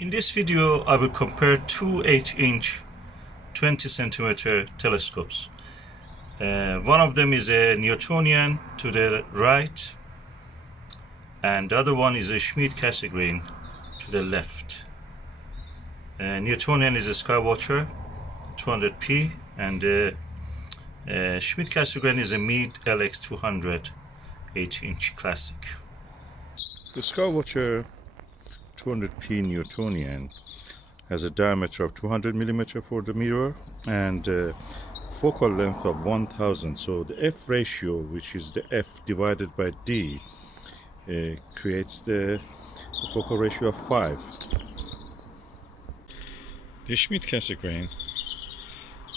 In this video, I will compare two 8-inch 20 centimeter telescopes. One of them is a Newtonian to the right, and the other one is a Schmidt-Cassegrain to the left. Newtonian is a Skywatcher 200p, and Schmidt-Cassegrain is a Meade LX200 8-inch classic. The Skywatcher 200p Newtonian has a diameter of 200 mm for the mirror and a focal length of 1000. So the f ratio, which is the f divided by d, creates the focal ratio of 5. The Schmidt-Cassegrain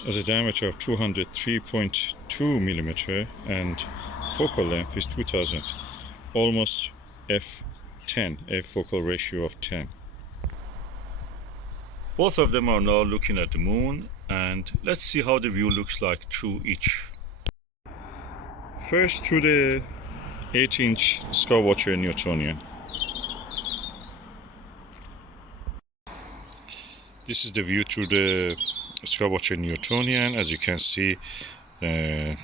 has a diameter of 203.2 mm and focal length is 2000, almost f10, a focal ratio of 10. Both of them are now looking at the moon, and let's see how the view looks like through each. First, through the 8-inch Skywatcher Newtonian. This is the view through the Skywatcher Newtonian. As you can see, the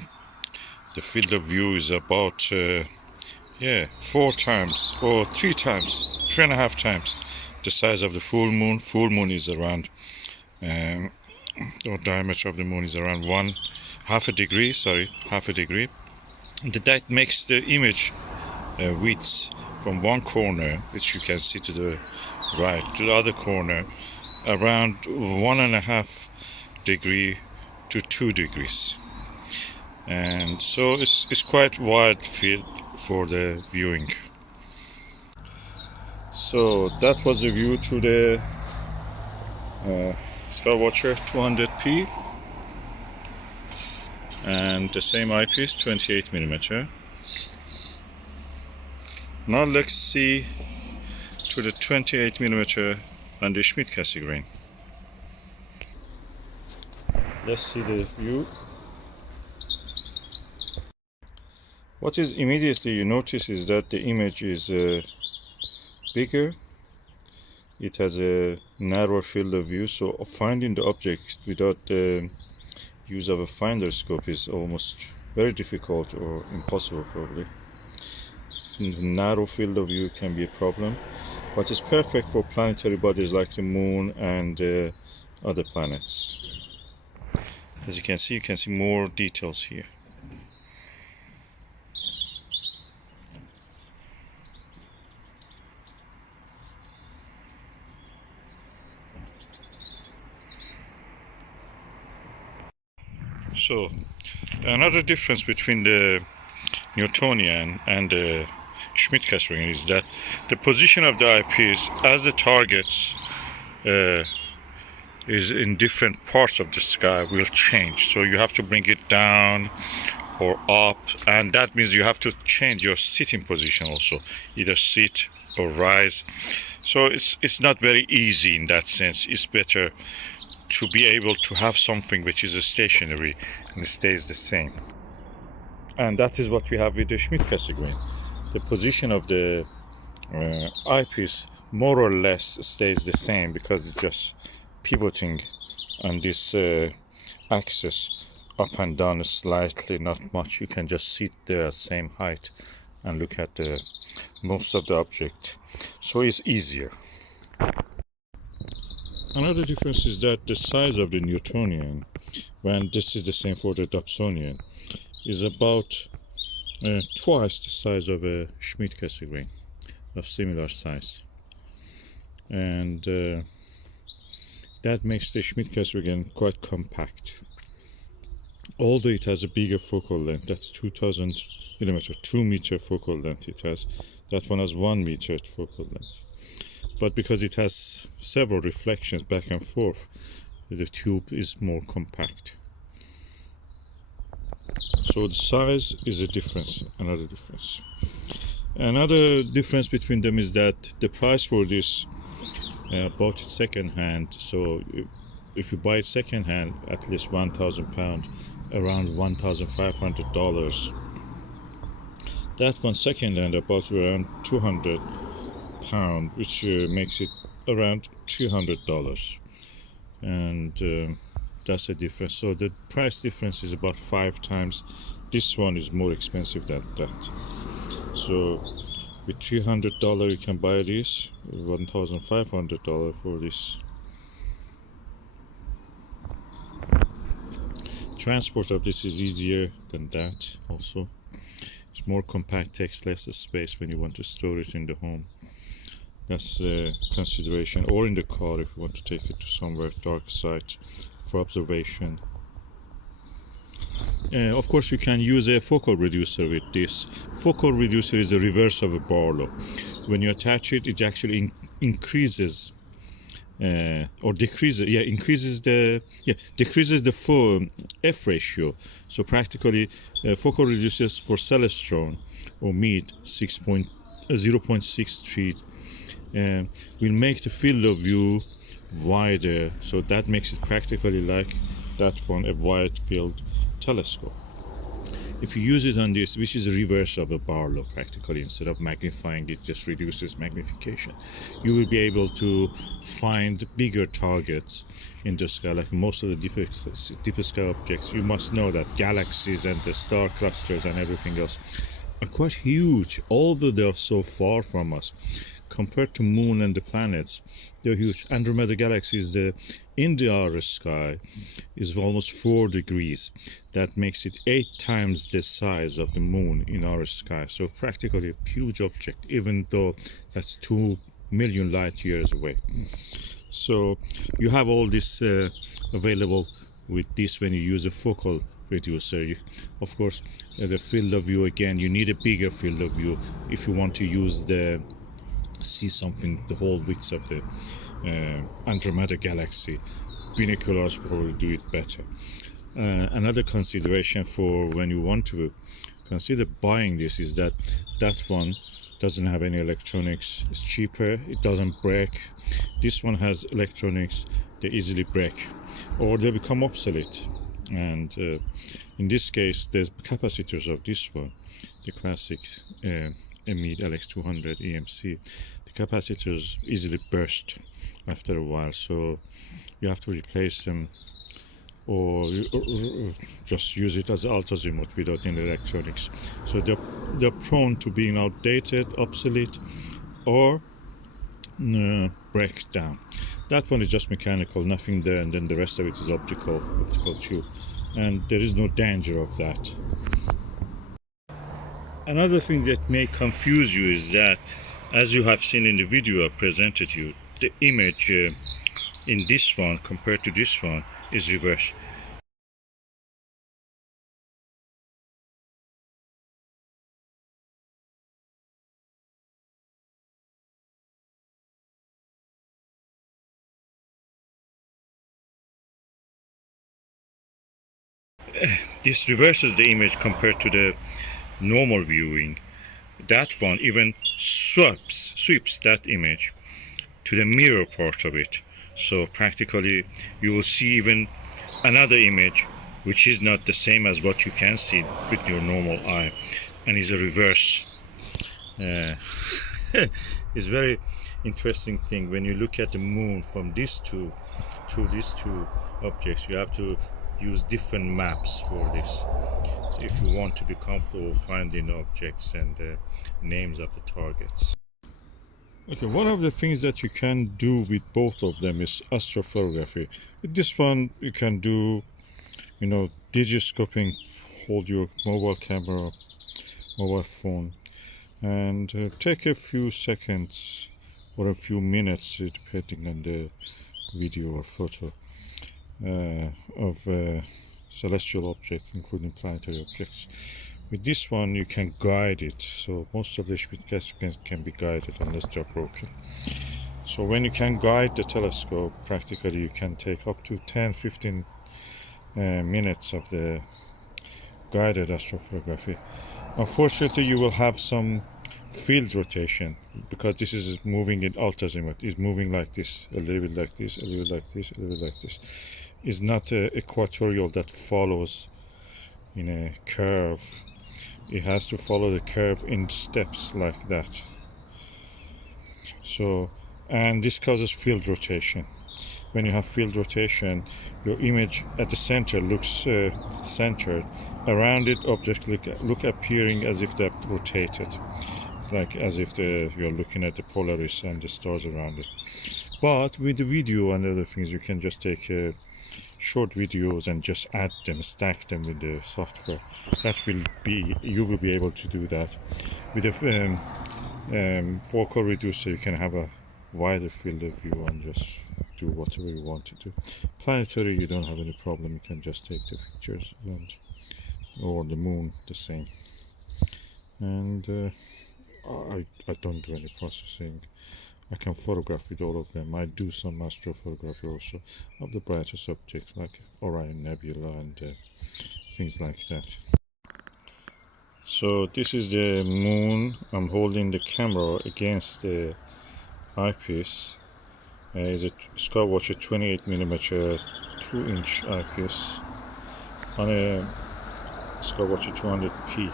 field of view is about 4 times or 3 times, 3.5 times the size of the full moon. Full moon is around, or diameter of the moon is around half a degree. And that makes the image width from one corner, which you can see to the right, to the other corner, around 1.5 degree to 2 degrees. And so it's quite wide field for the viewing. So that was the view through the Skywatcher 200p and the same eyepiece, 28 mm. Now let's see to the 28 mm and the Schmidt-Cassegrain. Let's see the view. What is immediately you notice is that the image is bigger. It has a narrower field of view, so finding the object without the use of a finder scope is almost very difficult or impossible probably. Narrow field of view can be a problem, but it's perfect for planetary bodies like the moon and other planets. As you can see more details here. So another difference between the Newtonian and the Schmidt-Cassegrain is that the position of the eyepiece as the targets is in different parts of the sky will change. So you have to bring it down or up, and that means you have to change your sitting position also, either sit or rise. So it's not very easy in that sense. It's better to be able to have something which is stationary and stays the same. And that is what we have with the Schmidt-Cassegrain. The position of the eyepiece more or less stays the same because it's just pivoting on this axis up and down slightly, not much. You can just sit there same height and look at the most of the object, so it's easier. Another difference is that the size of the Newtonian, when this is the same for the Dobsonian, is about twice the size of a Schmidt-Cassegrain of similar size, and that makes the Schmidt-Cassegrain quite compact. Although it has a bigger focal length, that's 2000 mm, 2 meter focal length it has. That one has 1 meter focal length. But because it has several reflections back and forth, the tube is more compact. So the size is a difference, another difference. Another difference between them is that the price for this bought it second hand. So if you buy it second hand, at least £1,000, around $1,500. That one second hand about around £200, which makes it around $300, and that's the difference. So the price difference is about 5 times. This one is more expensive than that. So with $300 you can buy this, $1,500 for this. Transport of this is easier than that also. It's more compact, takes less space when you want to store it in the home. That's a consideration, or in the car if you want to take it to somewhere dark site for observation. Of course you can use a focal reducer with this. Focal reducer is the reverse of a Barlow. When you attach it, it actually increases or decreases, decreases the f ratio. So practically focal reducers for Celestron or Meade 0.63 will make the field of view wider, so that makes it practically like that one, a wide field telescope. If you use it on this, which is the reverse of a Barlow, practically instead of magnifying it just reduces magnification, you will be able to find bigger targets in the sky. Like most of the deep sky objects, you must know that galaxies and the star clusters and everything else are quite huge, although they are so far from us. Compared to moon and the planets, they're huge. Andromeda galaxy is in our sky is almost 4 degrees. That makes it 8 times the size of the moon in our sky. So practically a huge object, even though that's 2 million light years away. So you have all this available with this when you use a focal reducer. Of course, the field of view, again, you need a bigger field of view if you want to use see something the whole width of the Andromeda galaxy. Binoculars probably do it better. Another consideration for when you want to consider buying this is that one doesn't have any electronics. It's cheaper, it doesn't break. This one has electronics, they easily break or they become obsolete. And in this case, the capacitors of this one, the classic Meade LX200 EMC, the capacitors easily burst after a while, so you have to replace them or just use it as alt azimuth without any electronics. So they're prone to being outdated, obsolete, or break down. That one is just mechanical, nothing there, and then the rest of it is optical tube, and there is no danger of that. Another thing that may confuse you is that, as you have seen in the video I presented you, the image in this one compared to this one is reversed. This reverses the image compared to the normal viewing. That one even sweeps that image to the mirror part of it. So practically you will see even another image which is not the same as what you can see with your normal eye, and is a reverse. It's very interesting thing when you look at the moon from these two objects. You have to use different maps for this if you want to be comfortable finding objects and names of the targets. Okay, one of the things that you can do with both of them is astrophotography. With this one you can do, digiscoping, hold your mobile camera, mobile phone, and take a few seconds or a few minutes, depending on the video or photo, of celestial object, including planetary objects. With this one you can guide it, so most of the Schmidt-Cassegrain can be guided unless they're broken. So when you can guide the telescope, practically you can take up to 10-15 minutes of the guided astrophotography. Unfortunately you will have some field rotation because this is moving in alt azimuth. It's moving like this, a little bit like this, a little bit like this, a little bit like this. It's not equatorial that follows in a curve. It has to follow the curve in steps like that. So and this causes field rotation. When you have field rotation, your image at the center looks centered. Around it, objects look appearing as if they've rotated. It's like as if you're looking at the Polaris and the stars around it. But with the video and other things, you can just take short videos and just add them, stack them with the software. You will be able to do that. With a focal reducer, you can have a wider field of view and just do whatever you want to do. Planetary, you don't have any problem. You can just take the pictures, or the moon, the same. And I don't do any processing. I can photograph with all of them. I do some astrophotography also of the brightest objects like Orion Nebula and things like that. So this is the moon. I'm holding the camera against the eyepiece. It's a Skywatcher 28mm 2-inch eyepiece on a Skywatcher 200p.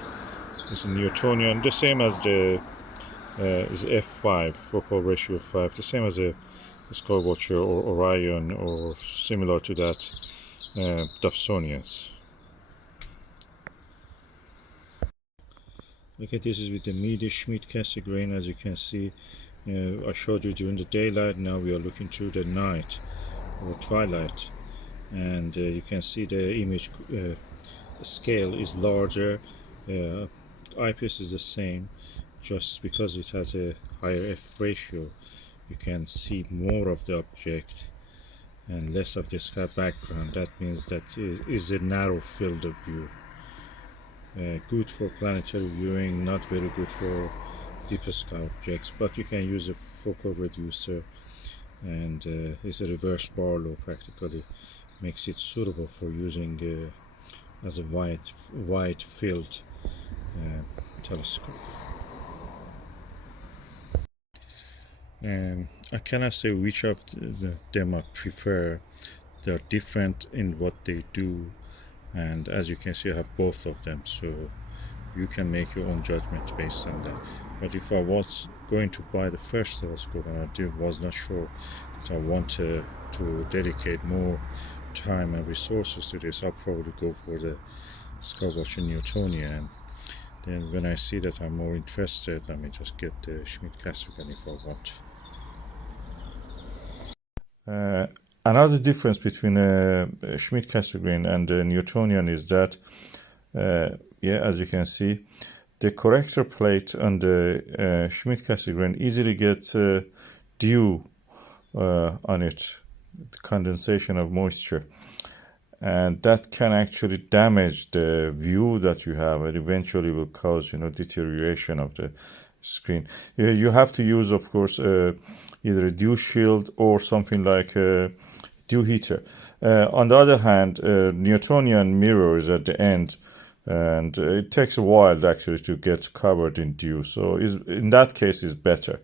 It's a Newtonian, the same as the is f5, focal ratio 5, the same as a Skywatcher or Orion or similar to that Dobsonians. Okay, this is with the Meade Schmidt-Cassegrain. As you can see, I showed you during the daylight. Now we are looking through the night or twilight, and you can see the image scale is larger. Eyepiece is the same, just because it has a higher f ratio. You can see more of the object and less of the sky background. That means that is a narrow field of view. Good for planetary viewing, not very good for deeper sky objects, but you can use a focal reducer, and it's a reverse Barlow, practically makes it suitable for using as a wide field telescope. I cannot say which of them I prefer. They are different in what they do, and as you can see, I have both of them, so you can make your own judgment based on that. But if I was going to buy the first telescope and I was not sure that I wanted to dedicate more time and resources to this, I'll probably go for the Skywatcher Newtonian. Then when I see that I'm more interested, I may just get the Schmidt-Cassegrain if I want. Another difference between Schmidt-Cassegrain and Newtonian is that, as you can see, the corrector plate on the Schmidt-Cassegrain easily gets dew on it, the condensation of moisture, and that can actually damage the view that you have, and eventually will cause deterioration of the screen. You have to use, of course, either a dew shield or something like a dew heater. On the other hand, Newtonian mirror is at the end, and it takes a while actually to get covered in dew, so in that case is better.